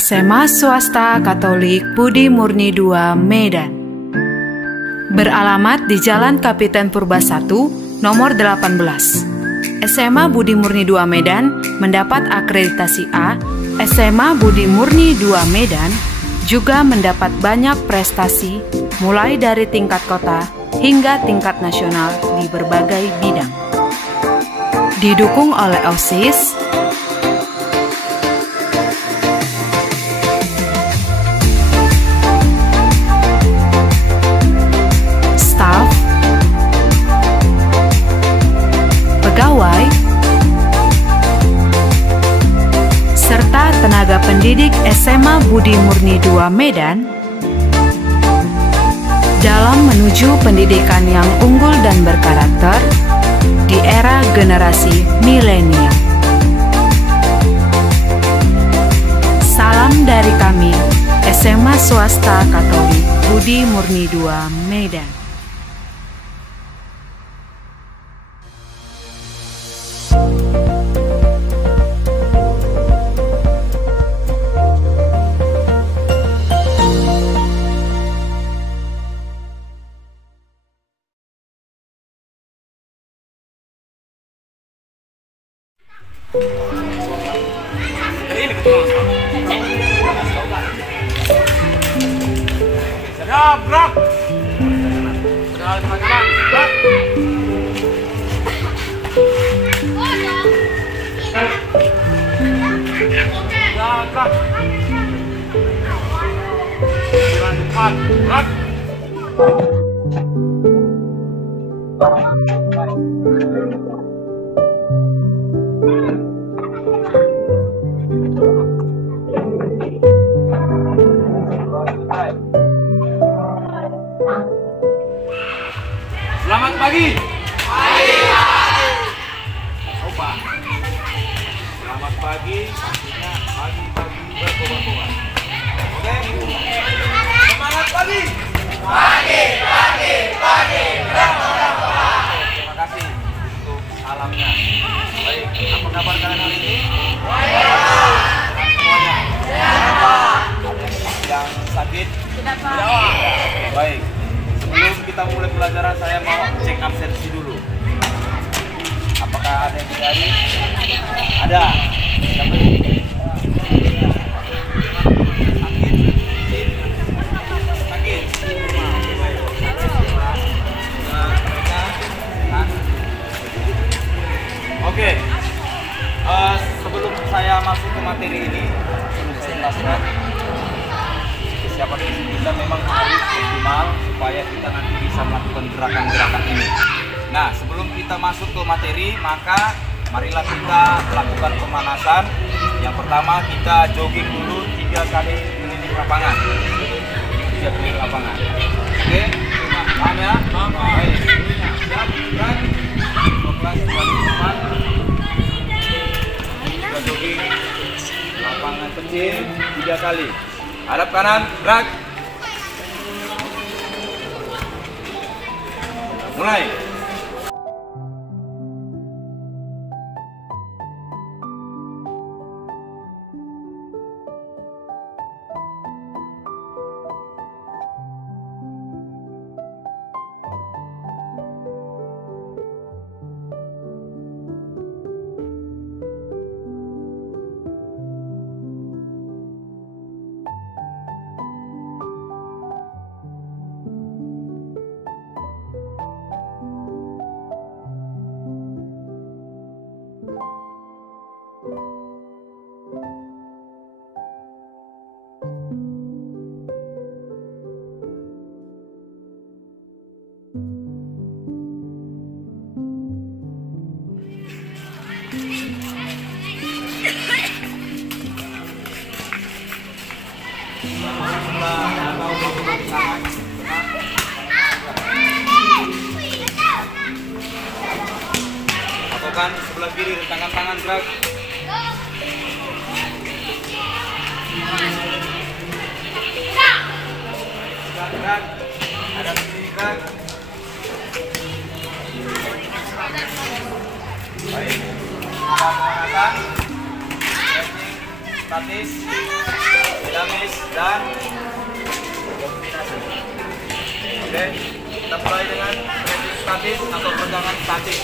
SMA Swasta Katolik Budi Murni II Medan. Beralamat di Jalan Kapiten Purba 1, nomor 18. SMA Budi Murni II Medan mendapat akreditasi A. SMA Budi Murni II Medan juga mendapat banyak prestasi mulai dari tingkat kota hingga tingkat nasional di berbagai bidang. Didukung oleh OSIS, staf, pegawai, serta tenaga pendidik SMA Budi Murni II Medan dalam menuju pendidikan yang unggul dan berkarakter di era generasi milenial. Salam dari kami, SMA Swasta Katolik Budi Murni II Medan. Ya, gerak. Beralih kanan, gerak. Ya, gerak. Jalan depan, gerak. Selamat pagi. Pagi. Coba. Selamat pagi. Artinya pagi-pagi berkobar-kobar. Oke. Semangat pagi. Pagi, pagi, pagi berkobar-kobar. Terima kasih untuk salamnya. Baik, apa kabar kalian hari ini? Baik. Semuanya. Ada yang sakit? Tidak, Pak. Baik. Sebelum kita mulai pelajaran, saya mau cek absensi dulu. Apakah ada yang tidak hadir? Ada. Sakit. Oke. Sebelum saya masuk ke materi ini, perlu saya jelaskan. Siapa kita memang harus optimal supaya kita nanti bisa melakukan gerakan-gerakan ini. Nah, sebelum kita masuk ke materi, maka marilah kita lakukan pemanasan. Yang pertama, kita jogging dulu 3 kali keliling lapangan. 3 keliling lapangan. Oke, paham ya? Baik, siap, gerak. 12 kali depan. Kita jogging lapangan kecil 3 kali. Hadap kanan, gerak. Mulai. Lakukan sebelah kiri, tangan-tangan gerak. Gerak. Ada kiri gerak. Baik. Kita pemanasan. Stretching statis. dan kombinasi. Oke, kita mulai dengan statis atau pegangan statis.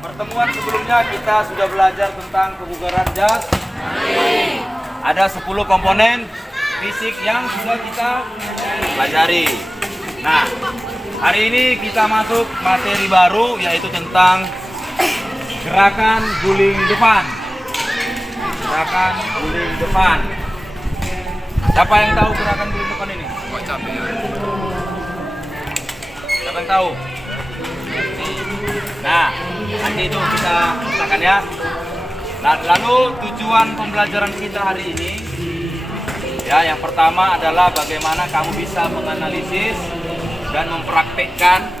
Pertemuan sebelumnya kita sudah belajar tentang kebugaran jas. Ada 10 komponen fisik yang sudah kita pelajari. Nah, hari ini kita masuk materi baru, yaitu tentang gerakan guling depan. Gerakan guling depan. Siapa yang tahu gerakan guling depan ini? Siapa yang tahu? Nah, nanti itu kita katakan ya. Nah, lalu tujuan pembelajaran kita hari ini, ya, yang pertama adalah bagaimana kamu bisa menganalisis dan mempraktekkan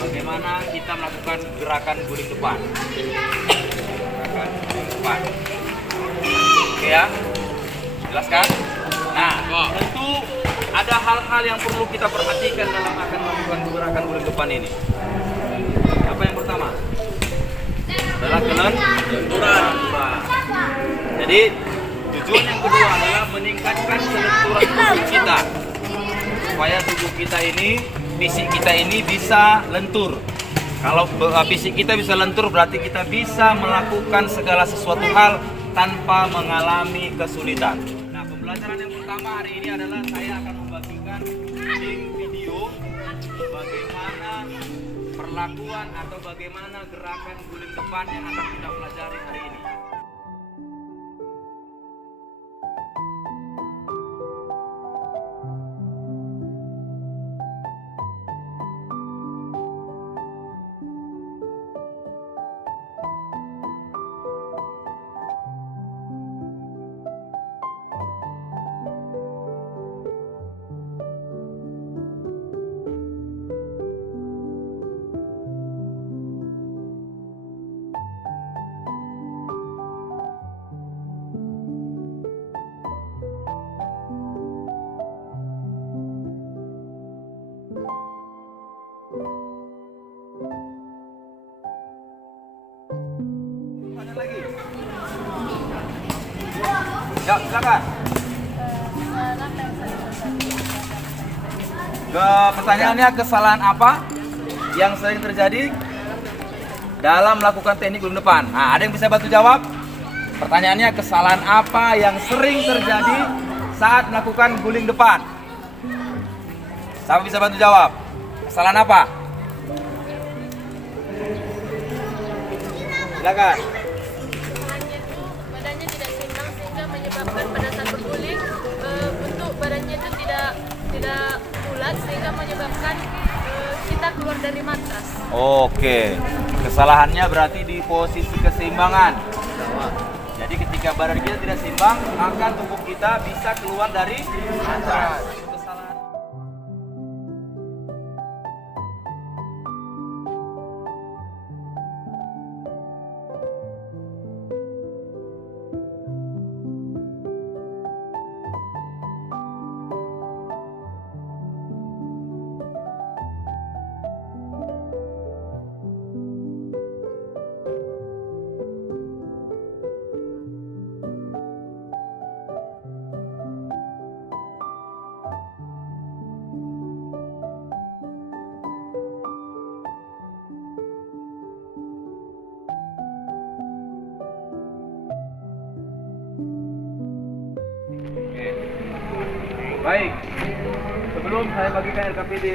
bagaimana kita melakukan gerakan guling depan. Gerakan guling depan. Oke ya, jelaskan. Nah, tentu ada hal-hal yang perlu kita perhatikan dalam akan melakukan gerakan guling depan ini. Apa yang pertama? Adalah kelenturan. Jadi tujuan yang kedua adalah meningkatkan kelenturan tubuh kita, supaya tubuh kita ini, fisik kita ini bisa lentur. Kalau fisik kita bisa lentur, berarti kita bisa melakukan segala sesuatu hal tanpa mengalami kesulitan. Nah, pembelajaran yang pertama hari ini adalah saya akan membagikan link video bagaimana perlakuan atau bagaimana gerakan guling depan yang akan kita pelajari hari ini. Lagi. Ya, silakan. Pertanyaannya, kesalahan apa yang sering terjadi dalam melakukan teknik guling depan? Nah, ada yang bisa bantu jawab? Pertanyaannya, kesalahan apa yang sering terjadi saat melakukan guling depan? Siapa bisa bantu jawab? Kesalahan apa? Silakan. Badannya tidak seimbang sehingga menyebabkan pada saat berguling bentuk badannya itu tidak bulat sehingga menyebabkan kita keluar dari matras. Oke, kesalahannya berarti di posisi keseimbangan. Jadi ketika badan kita tidak seimbang, maka tubuh kita bisa keluar dari matras. Kesalahan. Baik, sebelum saya bagikan RKPD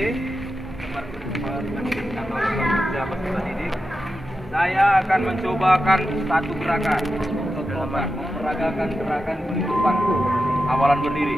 saya akan mencobakan satu gerakan dalam memperagakan gerakan guling depan awalan berdiri.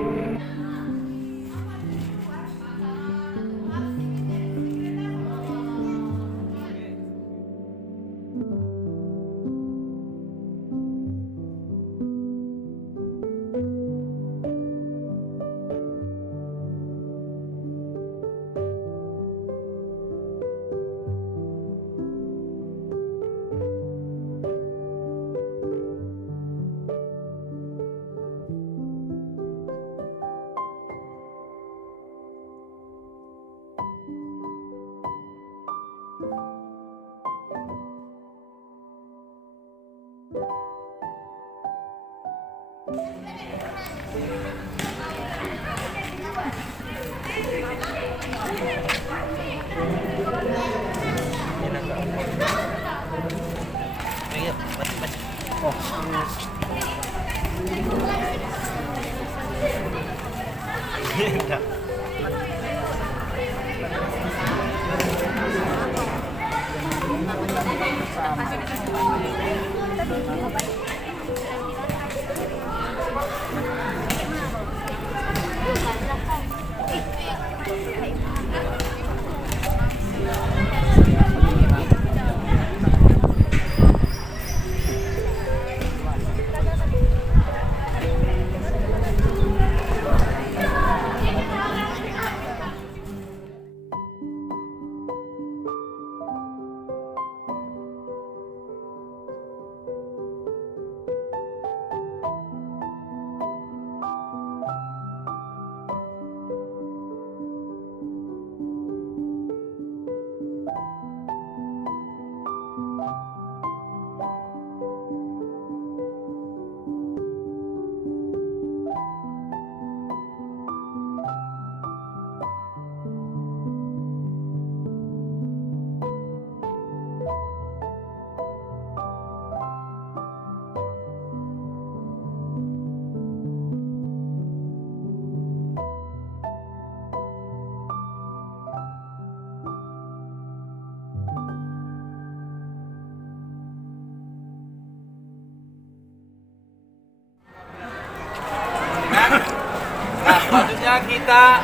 kita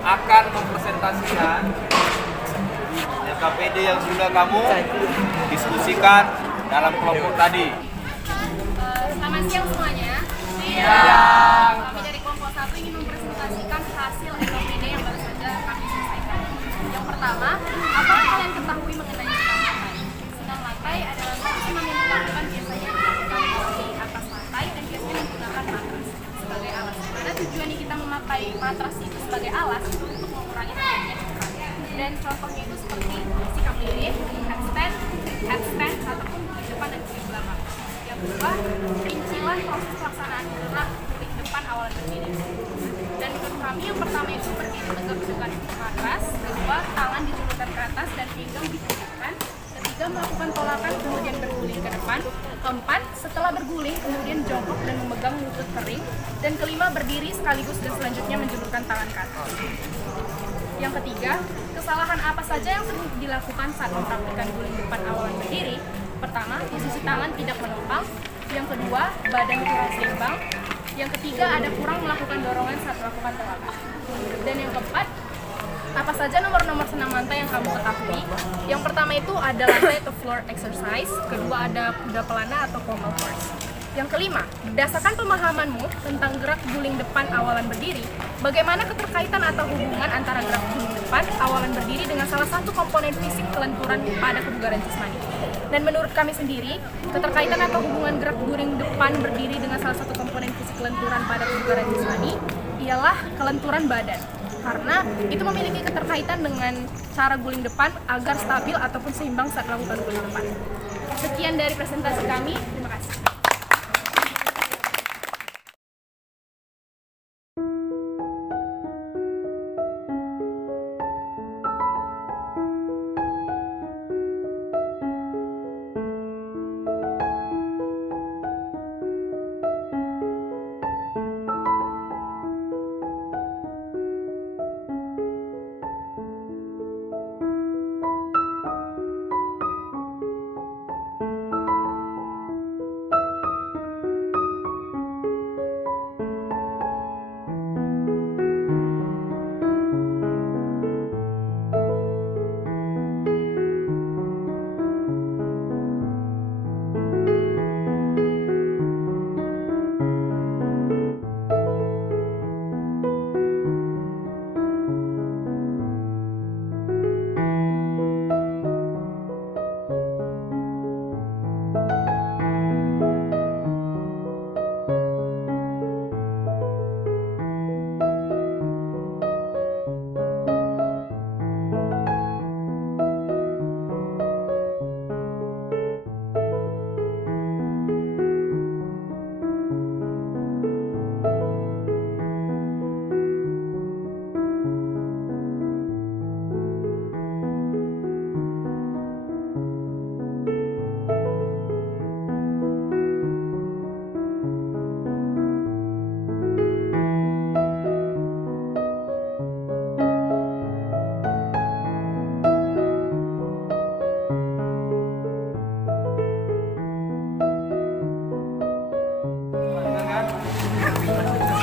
akan mempresentasikan KPD yang sudah kamu diskusikan dalam kelompok tadi. Selamat siang semuanya. Siang. Kami dari kelompok 1 ingin mempresentasikan hasil KPD yang baru saja kami selesaikan. Yang pertama, apa yang kalian ketahui mengenai silang lantai? Silang lantai adalah suatu senam yang dilakukan biasanya dilakukan di atas lantai dan biasanya menggunakan matras sebagai alas. Karena tujuannya kita memakai matras itu sebagai alas untuk mengurangi terjadinya kekurangan. Dan contohnya itu seperti sikap lirik, headstand, ataupun di depan dan di belakang. Yang kedua, rincilah proses pelaksanaan gerak kulit depan awalan berdiri. Dan menurut kami yang pertama itu berdiri tegak dengan matras, kedua tangan dijulurkan ke atas dan pinggang ditegakkan, ketiga melakukan tolakan kemudian berguling ke depan, keempat setelah berguling kemudian jongkok dan memegang lutut kering, dan kelima berdiri sekaligus dan selanjutnya menjulurkan tangan ke atas. Yang ketiga, kesalahan apa saja yang sering dilakukan saat mempraktikkan guling depan awalan berdiri? Pertama, posisi tangan tidak menopang. Yang kedua, badan kurang seimbang. Yang ketiga, ada kurang melakukan dorongan saat melakukan tolakan. Dan yang keempat, apa saja nomor-nomor senam lantai yang kamu ketahui? Yang pertama itu ada lantai atau floor exercise. Kedua ada kuda pelana atau pommel horse. Yang kelima, berdasarkan pemahamanmu tentang gerak guling depan awalan berdiri, bagaimana keterkaitan atau hubungan antara gerak guling depan awalan berdiri dengan salah satu komponen fisik kelenturan pada kebugaran jasmani? Dan menurut kami sendiri, keterkaitan atau hubungan gerak guling depan berdiri dengan salah satu komponen fisik kelenturan pada kebugaran jasmani ialah kelenturan badan. Karena itu memiliki keterkaitan dengan cara guling depan agar stabil ataupun seimbang saat melakukan guling depan. Sekian dari presentasi kami, terima kasih.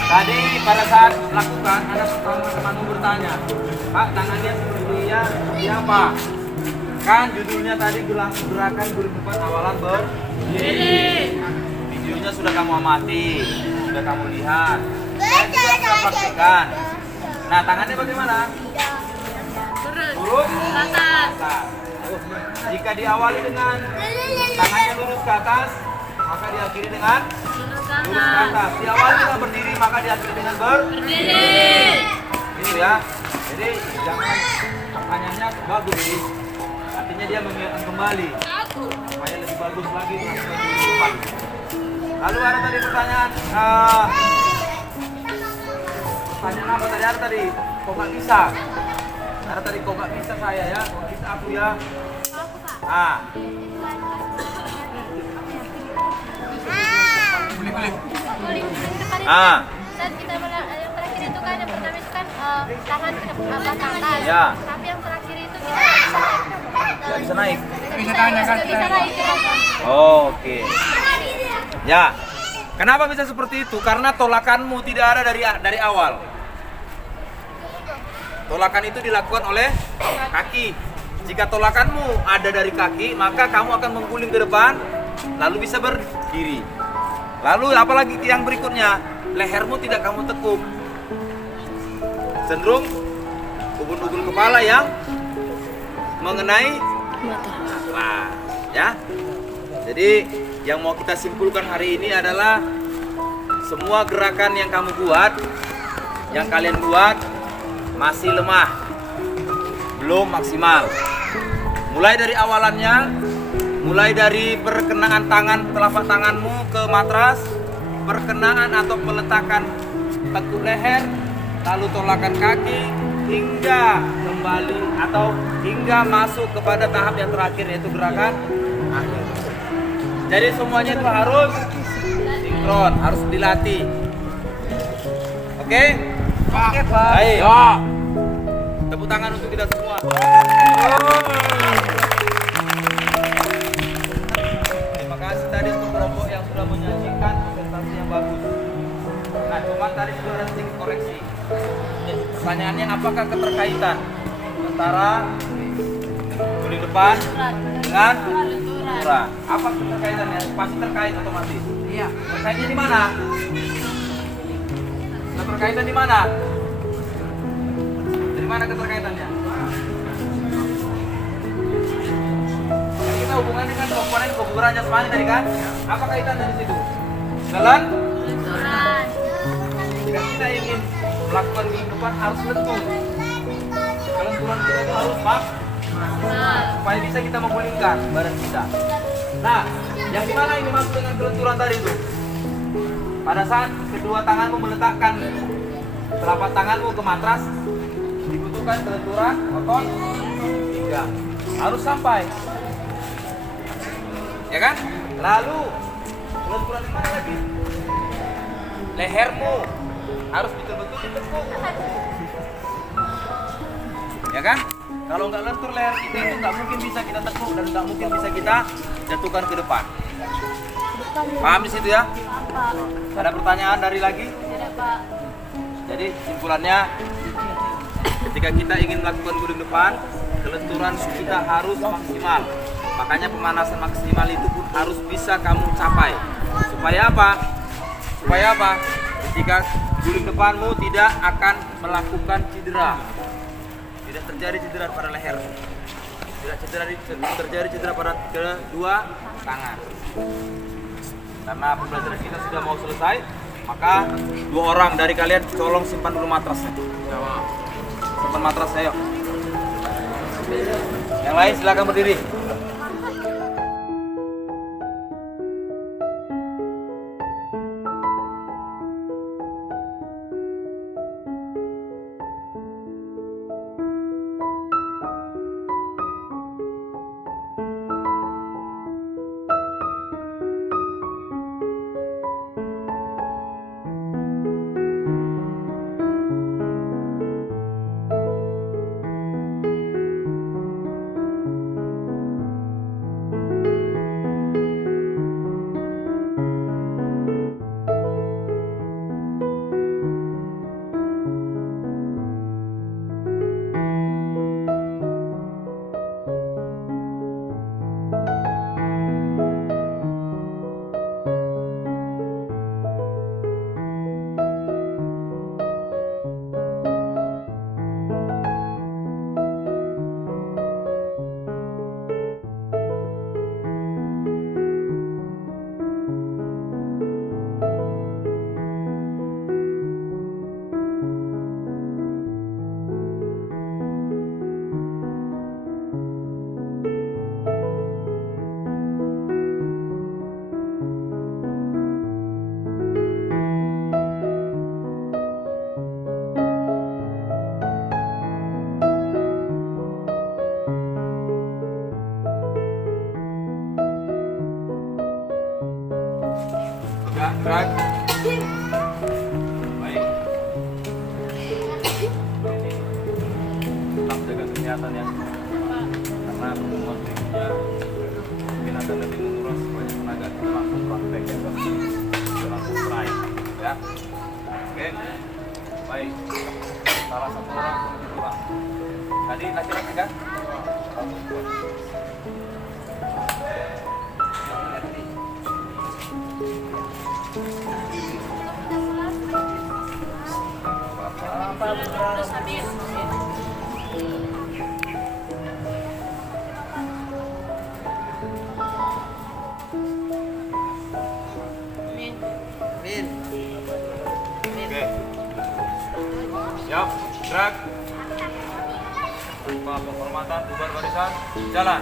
Tadi pada saat melakukan ada teman-temanmu bertanya, Pak, tangannya dia apa? Kan judulnya tadi gerakan guling depan awalan berdiri. Videonya sudah kamu amati, sudah kamu lihat. Saya juga sudah praktekkan. Nah, tangannya bagaimana? Lurus ke atas. Jika diawali dengan tangannya lurus ke atas, maka diakhiri dengan lurus ke atas. Diawali dengan berdiri, maka diakhiri dengan berdiri. Ini ya. Jadi jangan pertanyaannya bagus, artinya dia mengingatkan kembali supaya lebih bagus lagi melakukan guling depan. Lalu ada tadi pertanyaan, pertanyaan apa tadi? Ada tadi, kok nggak bisa? Ada tadi kok nggak bisa saya ya, kok bisa aku ya? Saat kita yang terakhir itu kan yang pertama itu kan tangan ke atas. Ya. Tapi yang terakhir itu kita Nggak bisa naik. bisa naik. Oke. Ya. Kenapa bisa seperti itu? Karena tolakanmu tidak ada dari awal. Tolakan itu dilakukan oleh kaki. Jika tolakanmu ada dari kaki, maka kamu akan mengguling ke depan, lalu bisa berdiri. Lalu apalagi yang berikutnya, lehermu tidak kamu tekuk, cenderung ubun-ubun kepala yang mengenai mata, ya. Jadi yang mau kita simpulkan hari ini adalah semua gerakan yang kamu buat, yang kalian buat masih lemah, belum maksimal. Mulai dari awalannya, mulai dari perkenaan tangan, telapak tanganmu ke matras, perkenaan atau peletakan tekuk leher, lalu tolakan kaki, hingga kembali atau hingga masuk kepada tahap yang terakhir, yaitu gerakan akhir. Jadi semuanya itu harus sinkron, harus dilatih. Oke? Oke, Pak. Baik. Tepuk tangan untuk kita semua. Terima kasih tadi untuk kelompok yang sudah menyajikan presentasi yang bagus. Nah, cuma tadi sudah ada sedikit koreksi. Pertanyaannya, apakah keterkaitan antara guling depan dengan lenturan? Apa keterkaitannya? Pasti terkait otomatis. Iya. Terkaitnya di mana? Keterkaitan di mana? Dari mana keterkaitannya? Kita hubungan dengan komponen keguguran jasmani tadi kan? Apa kaitannya di situ? Lenturan. Jika kita ingin melakukan guling depan harus lentur. Kelenturan kita itu harus maksimal supaya bisa kita menggulingkan badan kita. Nah, yang dimana ini masuk dengan kelenturan tadi itu? Pada saat kedua tanganmu meletakkan telapak tanganmu ke matras, dibutuhkan kelenturan otot pinggang. Harus sampai, ya kan? Lalu kelenturan di mana lagi? Lehermu harus betul-betul ditekuk, ya kan? Kalau nggak lentur leher kita itu nggak mungkin bisa kita tekuk dan nggak mungkin bisa kita jatuhkan ke depan. Paham di situ ya? Ada pertanyaan dari lagi? Tidak, Pak. Jadi simpulannya, ketika kita ingin melakukan guling depan, kelenturan kita harus maksimal. Makanya pemanasan maksimal itu pun harus bisa kamu capai. Supaya apa? Supaya apa? Ketika guling depanmu tidak akan melakukan cedera. Tidak terjadi cedera pada leher. Tidak terjadi cedera pada kedua tangan. Karena pembelajaran kita sudah mau selesai, maka 2 orang dari kalian tolong simpan dulu matrasnya. Simpan matrasnya, yuk. Yang lain silakan berdiri. Gerak. Baik. Tetap jaga kesehatan ya. Karena pertemuan berikutnya mungkin akan lebih menguras banyak tenaga. Kita langsung praktek ya, kita langsung try ya. Oke. Baik. Salah satu orang laki-laki kan? Oke. Siap, gerak. Tanpa penghormatan, bubar barisan, jalan.